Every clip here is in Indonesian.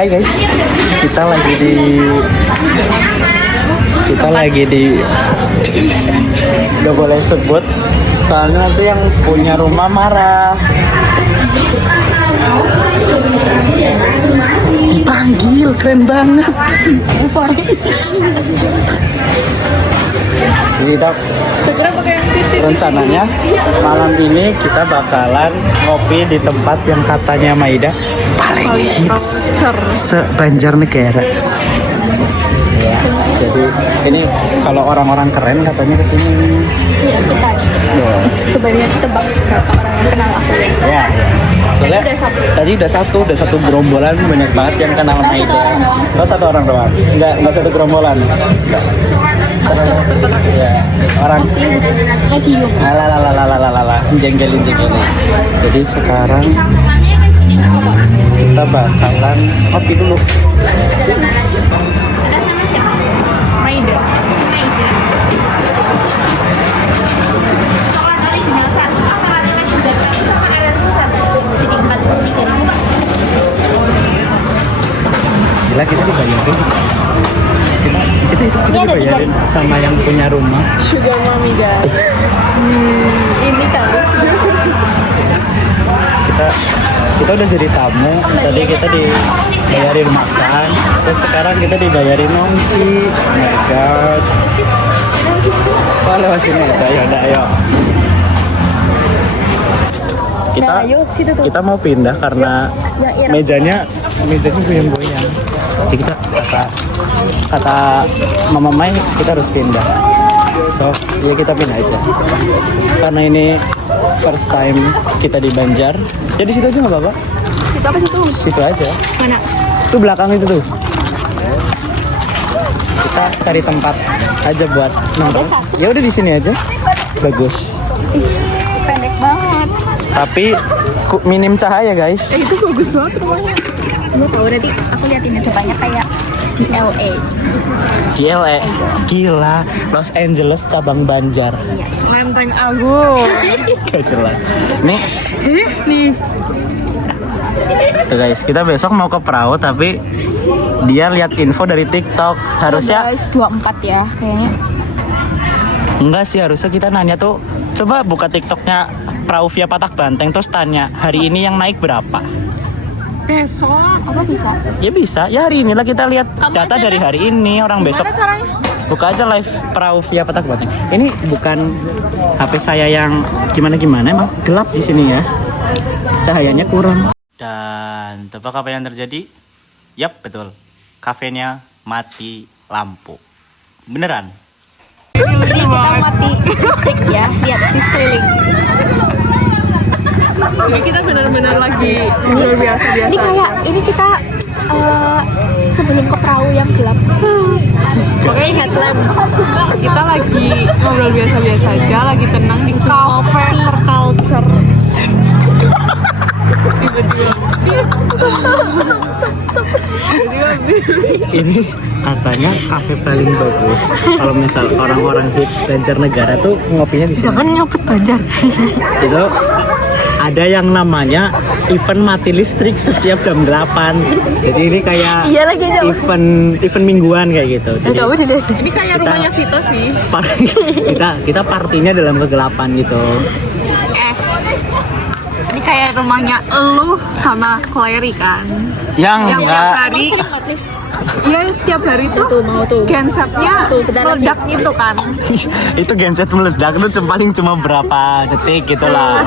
Hai guys, kita lagi di gak boleh sebut soalnya nanti yang punya rumah marah. Dipanggil, keren banget. Kita rencananya malam ini kita bakalan ngopi di tempat yang katanya Maida paling hits se-Banjarnegara. Ya, jadi ini kalau orang-orang keren katanya kesini. Iya, kita coba lihat tebak berapa orang yang kenal aku ya. Soalnya tadi udah satu gerombolan banyak banget yang kenal Maida. Satu orang doang. Enggak satu gerombolan. Enggak. Ya, orang medium. Jengkelin. Jadi sekarang kita bakalan ngopi dulu. Maida. Coklat original 1, alternatifnya sugar 1 sama RRQ 1. Jadi 43.000. Gila, kita dibayarin. Kita dibayarin sama yang punya rumah. Sugar Mommy guys. Ini kali. Kita udah jadi tamu. Tadi kita dibayarin makan, terus sekarang kita dibayarin nongki. Oh my god. Oh, lewat sini aja. Ayo. Kita mau pindah karena mejanya goyang-goyang. Jadi kita kata Mama Mai kita harus pindah. So, ya kita pindah aja. Karena ini first time kita di Banjar. Jadi situ aja nggak apa-apa? Situ apa situ? Situ aja. Mana? Itu belakang itu tuh. Kita cari tempat aja buat nongkrong. Ya udah di sini aja. Bagus. Pendek banget. Tapi minim cahaya, guys. Itu bagus banget rumahnya. Lu tahu nanti aku liatin depannya kayak di LA. Di LA. Gila, Los Angeles cabang Banjar. Lenteng Agung. Gak jelas. Nih. Tuh guys, kita besok mau ke perahu tapi dia lihat info dari TikTok. Harusnya 24 ya kayaknya. enggak sih, harusnya kita nanya tuh. Coba buka TikToknya Perahu Via Patak Banteng terus tanya hari ini yang naik berapa. Besok apa bisa? Ya bisa, ya hari inilah kita lihat data dari hari ini. Orang besok buka aja live Perahu Via Patak Banteng. Ini bukan HP saya yang gimana emang gelap di sini ya. Cahayanya kurang. Dan tebak apa yang terjadi? Yap, betul. Kafenya mati lampu. Beneran? Jadi kita mati listrik ya, lihat di sekeliling. Ini kita benar-benar lagi luar biasa. Ini kayak ini kita sebelum ke perahu yang gelap. Oke, headlamp. Kita lagi ngobrol biasa-biasa aja, lagi tenang di cafe terculture. Tiba-tiba. Ini katanya kafe paling bagus. Kalau misal orang-orang hits Banjarnegara tuh ngopinya di sini. Jangan nyopet Banjar. Itu ada yang namanya event mati listrik setiap jam 8. Jadi ini kayak Iya lagi jauh. event mingguan kayak gitu. Jadi Kamu dilihat. Ini kayak rumahnya Vito sih. kita partinya dalam kegelapan gitu. Ini kayak rumahnya elu sama Clary kan. Yang Yang enggak tiap hari, iya tiap hari tuh gensetnya meledak gitu kan. itu genset meledak tuh paling cuma berapa detik gitu lah.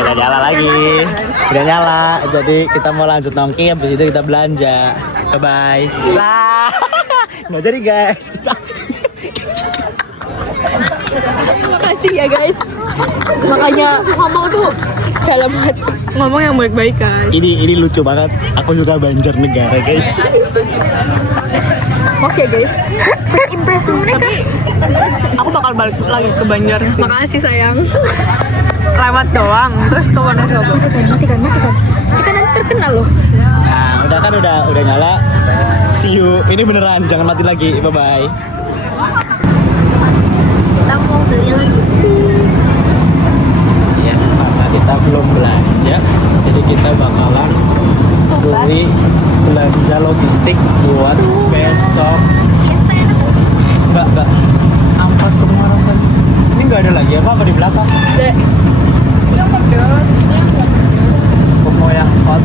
Udah nyala lagi. Udah nyala. Jadi kita mau lanjut nongki, habis itu kita belanja. Bye. Lah. Nggak jadi guys. Makasih ya guys. Makanya ngomong tuh dalam hati. Ngomong yang baik-baik kan. Ini lucu banget. Aku suka Banjarnegara guys. Oke guys. First impression mereka. Aku bakal balik lagi ke Banjar. Makasih sayang. Lewat doang. Terus tuh mana coba. Matikan. Kita nanti terkenal loh. Nah, udah nyala. See you. Ini beneran, jangan mati lagi. Bye bye. Kita mau beli lagi sih. Ya, karena kita belum belanja, jadi kita bakalan beli belanja logistik buat besok. Siesta enak gak sih? Enggak ampas semua rasanya. Ini nggak ada lagi apa di belakang? Yang pedas. Mau yang hot.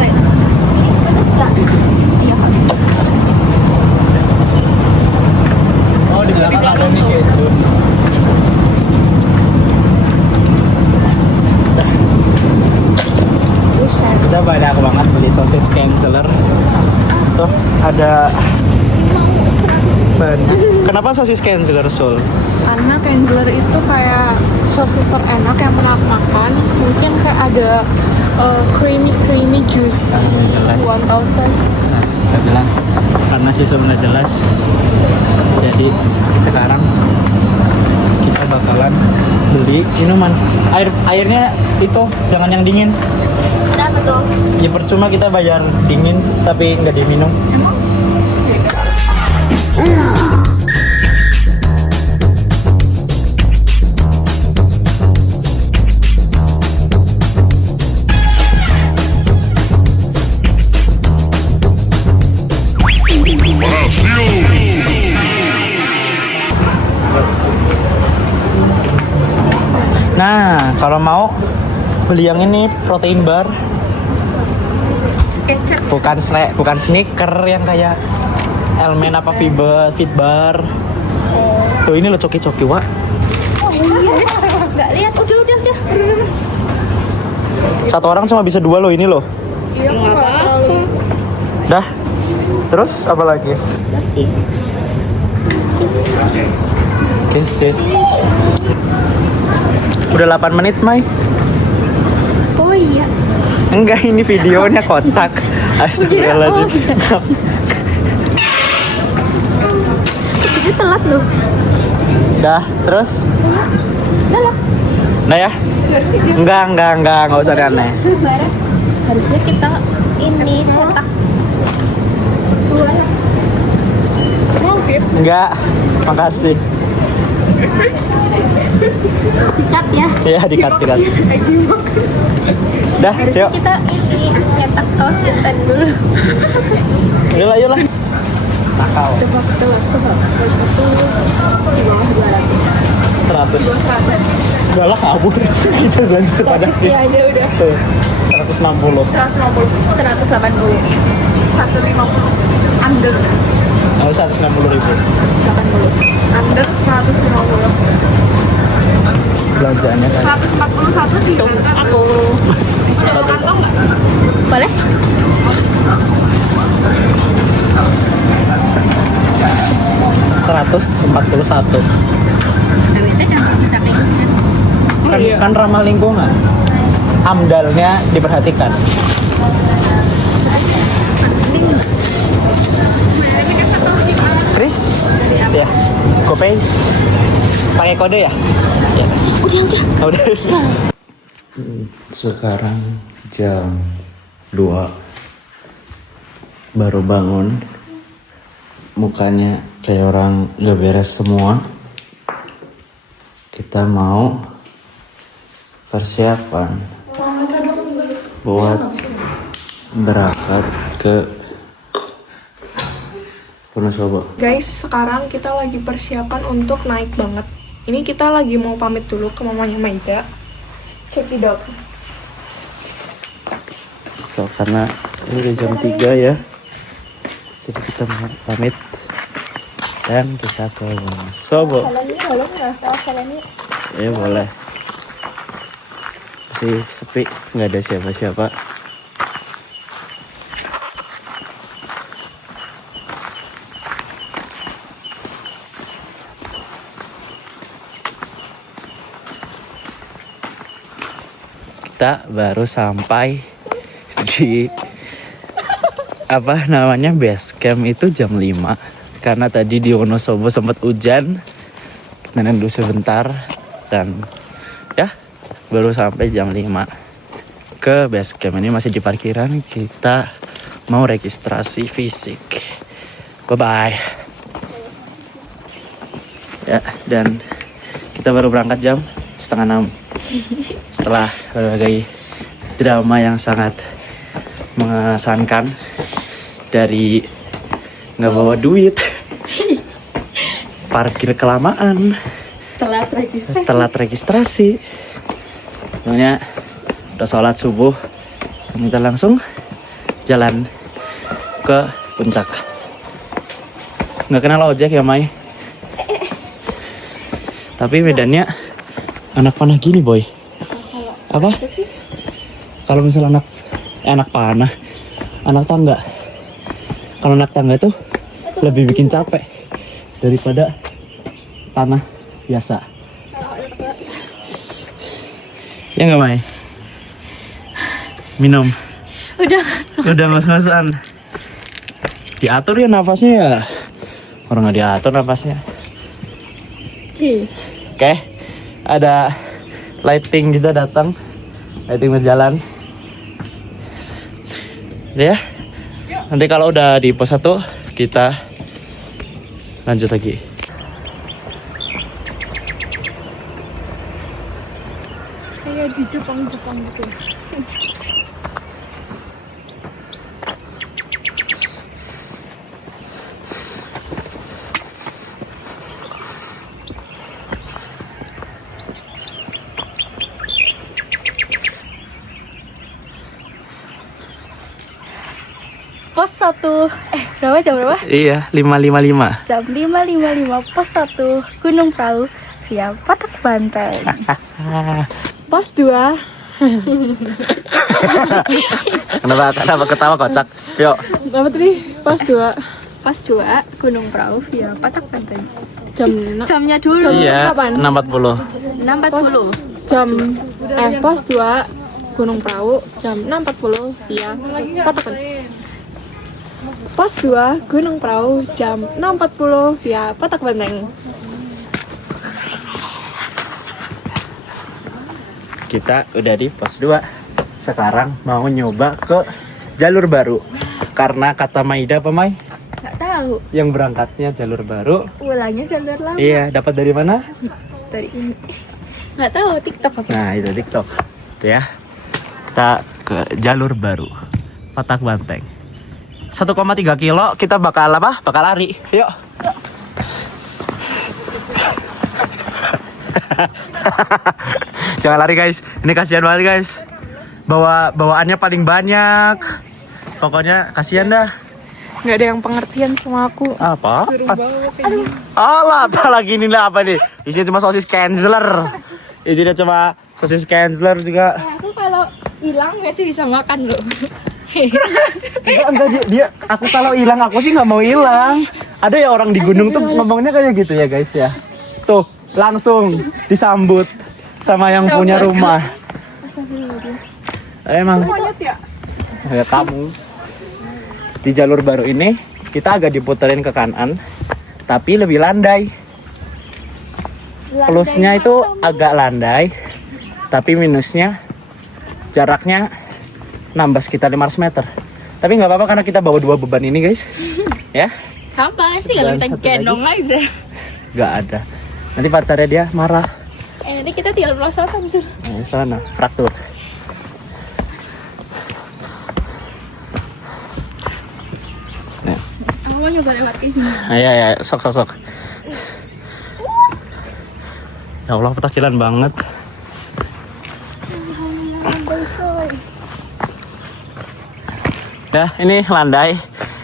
Ini pedas gak? Iya Pak. Oh di belakang ada nih keju. Buset. Kita banyak banget beli sosis canceler. Tuh ada banyak. Kenapa sosis canceler Sul? Karena Kenzler itu kayak sosis terenak yang pernah aku makan. Mungkin kayak ada creamy juicy Jelas. 1000. Nah, nggak jelas karena siswa nggak jelas. Jadi sekarang kita bakalan beli minuman. Airnya itu jangan yang dingin. Kenapa tuh? Ya percuma kita bayar dingin tapi nggak diminum. Nah, kalau mau beli yang ini protein bar, bukan sneaker yang kayak Elmen apa Fit Bar. Tuh ini lo coki-coki, Wak. Oh iya. Gak lihat. Udah. Satu orang cuma bisa 2 lo ini lo. Iya, nggak terlalu. Dah. Terus apa lagi? Kasih. Kisses. Udah 8 menit, Mai. Oh iya. Enggak, ini videonya kocak. Astagfirullahaladzim. Ini telat loh. Dah, terus? Udah lah. Nah ya? Enggak usah aneh. Barang. Harusnya kita ini cetak. Keluar. Mau fit? Enggak, makasih. Dikat ya. Ya, dikat. Dah, Harusnya yuk. kita ini nyetak kaos Intan dulu. Yuk lah. Nakal. Tebak. Di bawah 200. 100. Udah lah kabur. Kita belanja sepadan. Sosisnya aja udah. Tuh, 160. 180. 150 under Oh, 160.000. 80. under 150. Belanjaannya kan. 141 sih aku. Ada kantong nggak? Boleh? 141. Kita jangan bisa kayak gitu kan. Kan ramah lingkungan. Amdalnya diperhatikan. Chris, ya, GoPay, pakai kode ya? Ya. Udah. Udah. Sekarang jam 2. Baru bangun. Mukanya kayak orang gak beres semua. Kita mau persiapan buat berangkat ke Wonosobo. Guys, sekarang kita lagi persiapan untuk naik banget. Ini kita lagi mau pamit dulu ke mamanya Maida. Check it out. So, karena ini udah jam 3 ya. Jadi kita mau pamit dan kita ke Wonosobo. Ya boleh. Masih sepi, nggak ada siapa-siapa. Kita baru sampai di apa namanya base camp itu jam 5 karena tadi di Wonosobo sempat hujan dan dulu sebentar dan ya baru sampai jam 5 ke base camp. Ini masih di parkiran, kita mau registrasi fisik. Bye bye ya, dan kita baru berangkat jam 5:30 setelah berbagai drama yang sangat mengesankan dari nggak bawa duit, parkir kelamaan, telat registrasi. Soalnya udah sholat subuh, kita langsung jalan ke puncak. Nggak kenal ojek ya Mai, tapi medannya anak panah gini boy. Apa? Kalau misalnya anak panah, anak tangga. Kalau anak tangga tuh lebih bikin capek daripada tanah biasa. Ya nggak Mai? Minum. Udah ngos-ngosan. Diatur ya nafasnya ya. Orang nggak diatur nafasnya. Oke, ada lighting kita datang, lighting berjalan. Ya, nanti kalau udah di pos 1 kita lanjut lagi. Kayak di Jepang gitu. Pos 1. Berapa jam berapa? Iya, 5.55. Jam 5.55 pos 1 Gunung Prau via Patak Banteng. Pos 2. Kenapa ketawa kocak? Yuk. Apa tadi? Pos 2. Pos 2 Gunung Prau via Patak Banteng. Jamnya dulu. Iya, kapan? 6.40. 6.40. Pos 2 Gunung Prau jam 6.40 via Patak Banteng. Pos 2 Gunung Prau jam 6.40 via Patak Banteng. Kita udah di pos 2. Sekarang mau nyoba ke jalur baru. Karena kata Maida apa Mai? Nggak tahu. Yang berangkatnya jalur baru. Pulangnya jalur lama. Iya, dapat dari mana? Dari ini. Nggak tahu TikTok apa. Nah, itu TikTok. Tuh ya. Kita ke jalur baru. Patak Banteng. 1,3 kilo kita bakal apa? Bakal lari. Yuk. Jangan lari guys. Ini kasihan banget guys. Bawaannya paling banyak. Pokoknya kasihan dah. Nggak ada yang pengertian sama aku. Apa? Suruh banget ini. Alah, apa lagi ini lah apa nih? Isinya cuma sosis canceler. Isinya cuma sosis canceler juga. Aku kalau hilang masih bisa makan loh. Enggak dia aku kalau hilang aku sih nggak mau hilang. Ada ya orang di gunung tuh ngomongnya kayak gitu ya guys ya. Tuh langsung disambut sama yang punya rumah. Emang ya kamu di jalur baru ini kita agak diputerin ke kanan tapi lebih landai. Plusnya itu agak landai tapi minusnya jaraknya nambah sekitar 500 meter. Tapi nggak apa-apa karena kita bawa 2 beban ini guys. Ya. Apa? Tinggal kita gendong aja. Nggak ada. Nanti pacarnya dia marah. Nanti kita tinggal pelosotan tuh. Nah, sana fraktur. Nah. Aku mau nyoba lewat ini. Ya, sok. Ya Allah, petakilan banget. Ya, ini landai.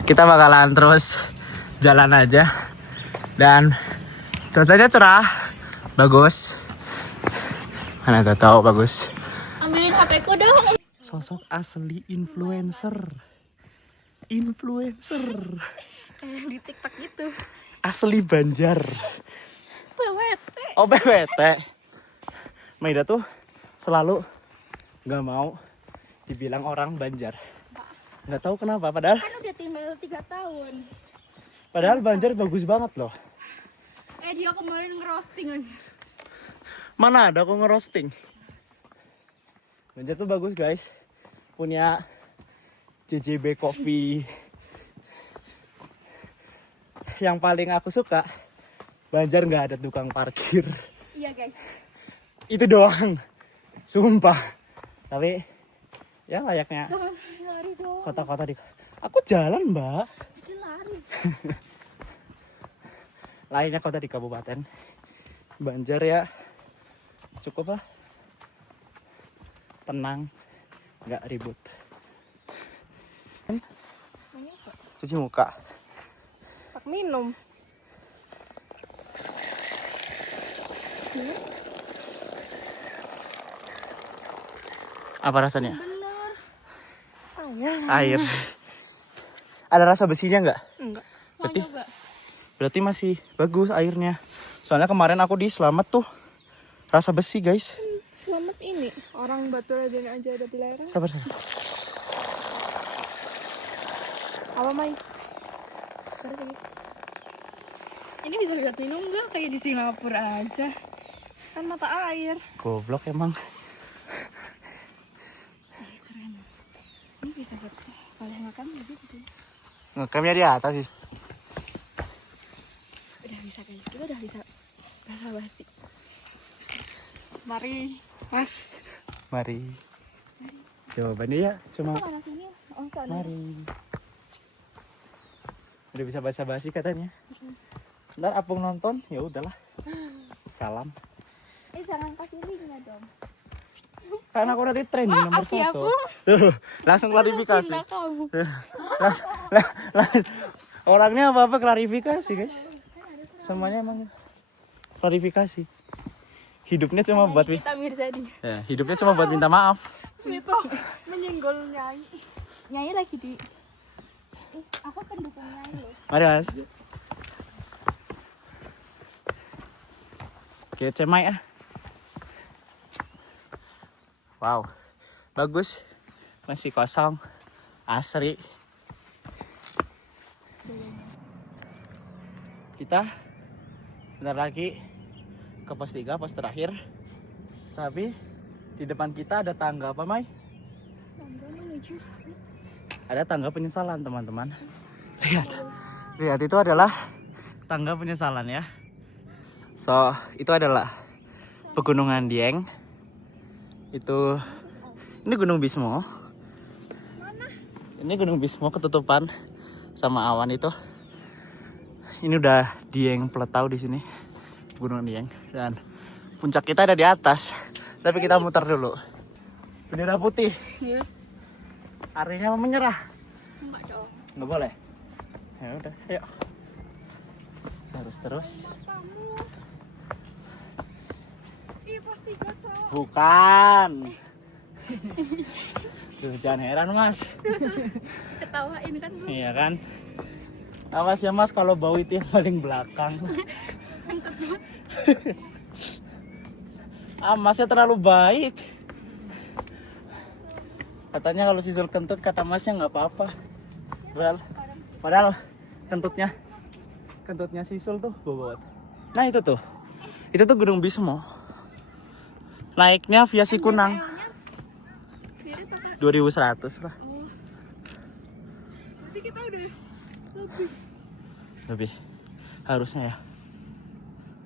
Kita bakalan terus jalan aja. Dan cuacanya cerah. Bagus. Mana gak tahu bagus. Ambilin HP ku dong. Sosok asli influencer. Kayak di TikTok gitu. Asli Banjar. PWT. Oh, PWT. Maida tuh selalu gak mau dibilang orang Banjar. Nggak tahu kenapa, padahal Kan udah tinggal 3 tahun. Padahal Banjar bagus banget loh. Dia kemarin ngerosting aja. Mana ada aku ngerosting. Banjar tuh bagus guys. Punya JJB Coffee. Yang paling aku suka, Banjar nggak ada tukang parkir. Iya guys. Itu doang. Sumpah. Tapi Ya layaknya Jangan lari dong. kota-kota di. Aku jalan, Mbak. Jangan lari. Lainnya kota di Kabupaten Banjar ya. Cukup lah. Tenang, nggak ribut. Cuci muka. Tak minum. Apa rasanya? Bener. Air. Ada rasa besinya nggak? Enggak. Berarti, berarti masih bagus airnya. Soalnya kemarin aku di Selamat tuh rasa besi guys. Selamat ini. Orang Batu Raden aja ada belerang. Sabar sabar. Apa Mai? Terus ini. Ini bisa buat minum nggak kayak di Singapura aja? Kan mata air. Goblok emang. Ini bisa buat kalau makan jadi di sini. Ngekamnya di atas sih. Udah bisa guys, kita udah bisa basa-basi. Mari, Mas. Mari. Jawabannya ya cuma Mana sini? Oh sana. mari. Udah bisa basa-basi katanya. Ntar Apung nonton, ya udahlah. Salam. Jangan kasih linknya dong. Karena aku nanti trending nomor Maaf ya, 1. Pung. Langsung klarifikasi. Cinta kamu. Orangnya apa klarifikasi guys. Semuanya emang klarifikasi. Hidupnya cuma buat Kita Mirzadi. ya, hidupnya cuma buat minta maaf. Situ menyenggol Nyai. Nyanyi lagi di. Aku pendukung nyanyi loh. Mari Mas. Oke, cemai ah. Wow. Bagus. Masih kosong. Asri. Kita bentar lagi ke pos 3, pos terakhir. Tapi di depan kita ada tangga apa, Mai? Tangga menuju. Ada tangga penyesalan, teman-teman. Lihat. Lihat, itu adalah tangga penyesalan ya. So, itu adalah Pegunungan Dieng. Itu ini Gunung Bismo. Ini Gunung Bismo ketutupan sama awan itu. Ini udah Dieng Peletau di sini. Gunung Dieng dan puncak kita ada di atas. Tapi kita muter dulu. Bendera putih. Iya. Artinya mau menyerah. Enggak dong. Nggak boleh. Ya udah, ayo. Terus. Ih, pasti gacor. Bukan. Duh, jangan heran Mas. Ketawain kan bro. Iya kan? Awas ya Mas kalau bau itu yang paling belakang. Masnya terlalu baik. Katanya kalau sisul kentut kata Masnya nggak apa-apa. Padahal kentutnya sisul tuh bobot. Nah itu tuh Gunung Bismo. Naiknya via Sikunang. 2100 lah. Berarti kita udah Lebih. Harusnya ya.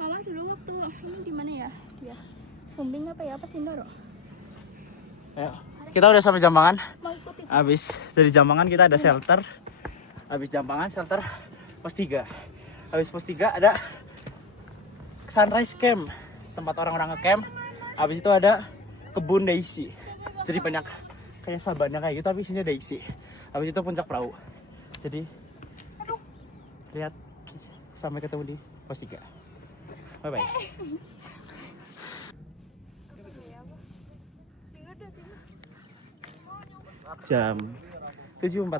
Mama dulu waktu ini di mana ya? Dia. Sumbing apa ya? Apa Sindoro? Ayo. Kita udah sampai Jambangan. Mau ikutin. Abis dari Jambangan kita ada shelter. Abis Jambangan shelter pos 3. Abis pos 3 ada Sunrise Camp, tempat orang-orang ngecamp. Abis itu ada kebun daisy. Jadi banyak kayak sabana kayak gitu tapi isinya daisy. Abis itu puncak perahu. Jadi lihat sampai ketemu di pos 3. Bye bye. Jam 7.40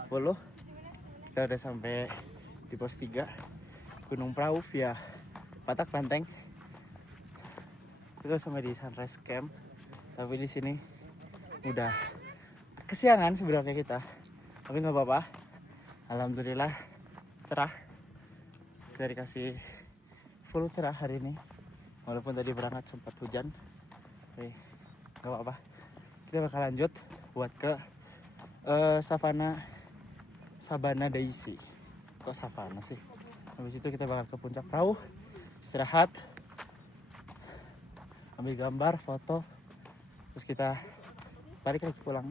kita udah sampai di pos 3 Gunung Prau via Patak Banteng. Kita sampai di Sunrise Camp, tapi di sini udah kesiangan sebenarnya kita, tapi nggak apa-apa. Alhamdulillah cerah, kita dikasih full cerah hari ini, walaupun tadi berangkat sempat hujan, tapi nggak apa-apa. Kita bakal lanjut buat ke Sabana Daisy. Kok savana sih? Habis itu kita bakal ke puncak perahu, istirahat, ambil gambar, foto, terus kita balik lagi pulang.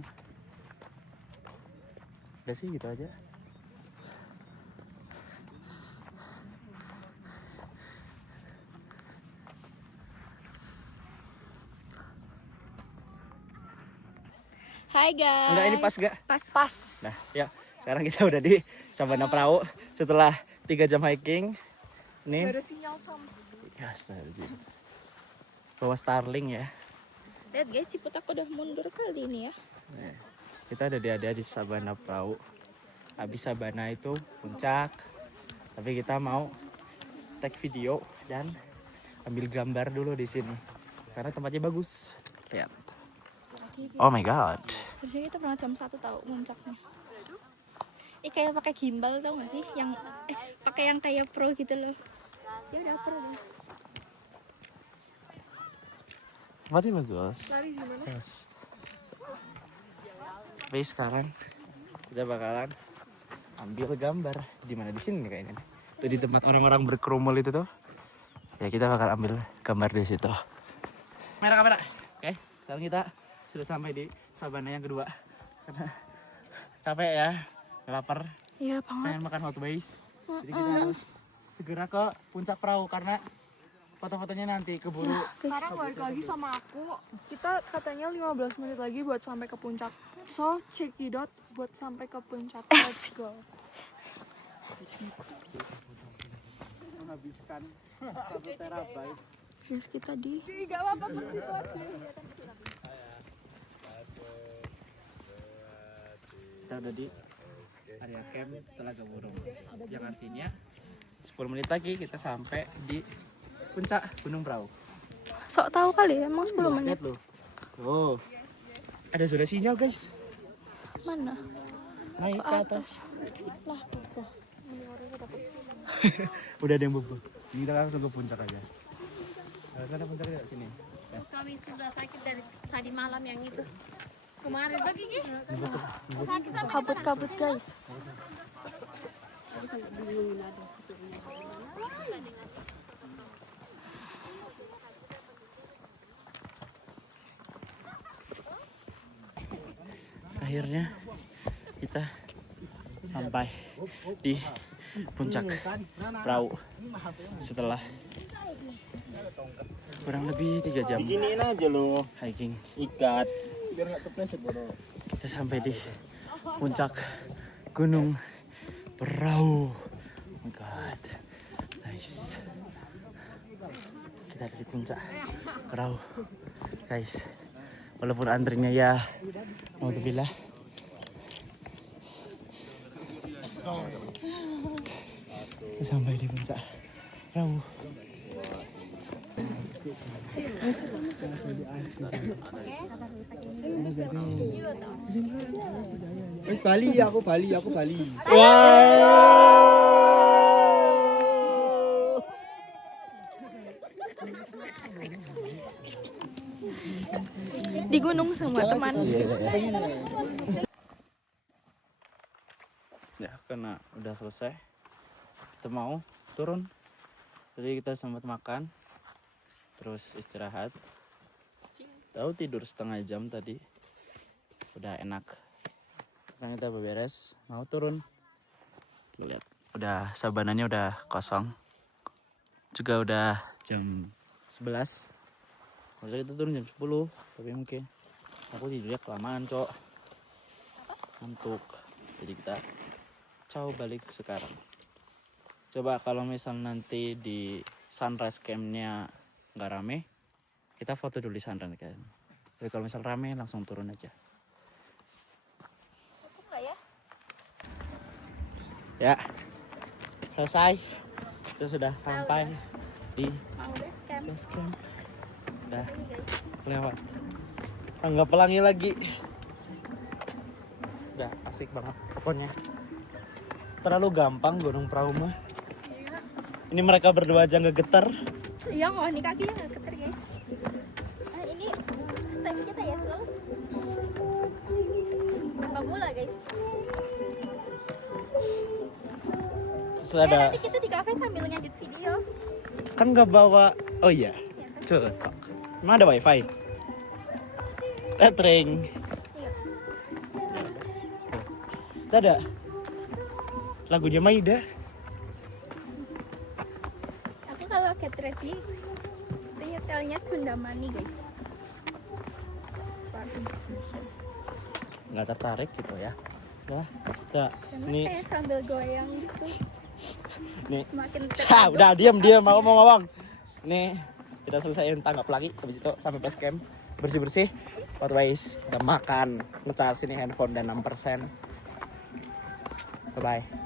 Udah sih gitu aja. Hai guys. Enggak, ini pas gak? Pas. Nah, ya sekarang kita udah di Sabana Perahu setelah 3 jam hiking. Nih. Ada sinyal Samsung. Ya, astagfirullah. Bawa Starlink ya. Lihat guys, Ciputat udah mundur kali ini ya. Nah, kita ada di Sabana Perahu. Habis Sabana itu puncak. Tapi kita mau take video dan ambil gambar dulu di sini. Karena tempatnya bagus. Lihat. Oh my god. Harusnya kita pernah jam 1 tahu puncaknya. Kayak pakai gimbal tau gak sih? Yang pakai yang kayak pro gitu loh. Ya udah pro guys. Tempatnya bagus. Lari gimana? Yes. Tapi sekarang kita bakalan ambil gambar di mana di sini nih kayaknya. Tuh di tempat orang-orang berkerumul itu tuh. Ya kita bakal ambil gambar di situ. Kamera. Oke, sekarang kita sudah sampai di Sabana yang kedua. Karena capek ya, lapar, Iya banget. pengen makan hot base. Jadi kita harus segera ke puncak perahu karena foto-fotonya nanti keburu. Sekarang balik lagi sama aku. Kita katanya 15 menit lagi buat sampai ke puncak. So, cekidot buat sampai ke puncak. Let's go. Menghabiskan 1 terabyte. Yes, kita di Gak apa-apa pun situ aja. Kita udah di area camp Telaga Burung. Yang artinya 10 menit lagi kita sampai di puncak Gunung Perahu. sok tahu kali emang 10 menit. Lihat loh. Oh. Ada zona sinyal, guys. Mana? Naik ke atas. Udah ada yang bobo. Ini kita langsung ke puncak aja. Ada puncaknya di sini. Yes. Kami sudah sakit dari tadi malam yang itu. Kemarin pagi ki. Kabut-kabut guys. Akhirnya kita sampai di puncak perahu setelah kurang lebih 3 jam Giniin aja lo, hiking. ikat biar nggak kepleset bro. Kita sampai di puncak Gunung Perahu. Oh my god, nice. Kita ada di puncak perahu, guys. Walaupun antrinya ya, alhamdulillah. Kita sampai di puncak perahu. Wes Bali, aku Bali. Di gunung semua teman. Ya, karena udah selesai, kita mau turun. Jadi kita sempat makan, terus istirahat. Tahu tidur setengah jam tadi, udah enak. Sekarang kita beberes, mau turun. Lihat, udah sabananya udah kosong. Juga udah jam 11. Harusnya kita turun jam 10, tapi mungkin aku tidurnya kelamaan, Cok. Ngantuk. Jadi kita balik sekarang. Coba kalau misal nanti di sunrise campnya nggak rame, kita foto dulu di sunrise kan. Tapi kalau misal rame langsung turun aja. Ya, selesai. Kita sudah sampai di base camp. Udah lewat tangga pelangi lagi. Udah asik banget pokoknya. Terlalu gampang Gunung Perahu mah. Ini mereka berdua aja nggak getar. Iya, kok ini kakinya nggak keter guys. Ini step kita ya Sul. Nggak bola guys. Terus ada Nanti kita di cafe sambil ngedit video. kan nggak bawa. Oh iya, cocok. Emang ada wifi? Tetring. Itu ada lagunya Maida. Aku kalau get ready nyetelnya Cundamani guys. Nggak tertarik gitu ya. Udah, udah. Karena Nih, kayak sambil goyang gitu. nih. Semakin Udah diam aku mau ngomong. Nih, kita selesaiin tanggap lagi. Habis itu sampai base camp bersih-bersih. Otherwise, kita makan, ngecas ini handphone dan 6%. Bye bye.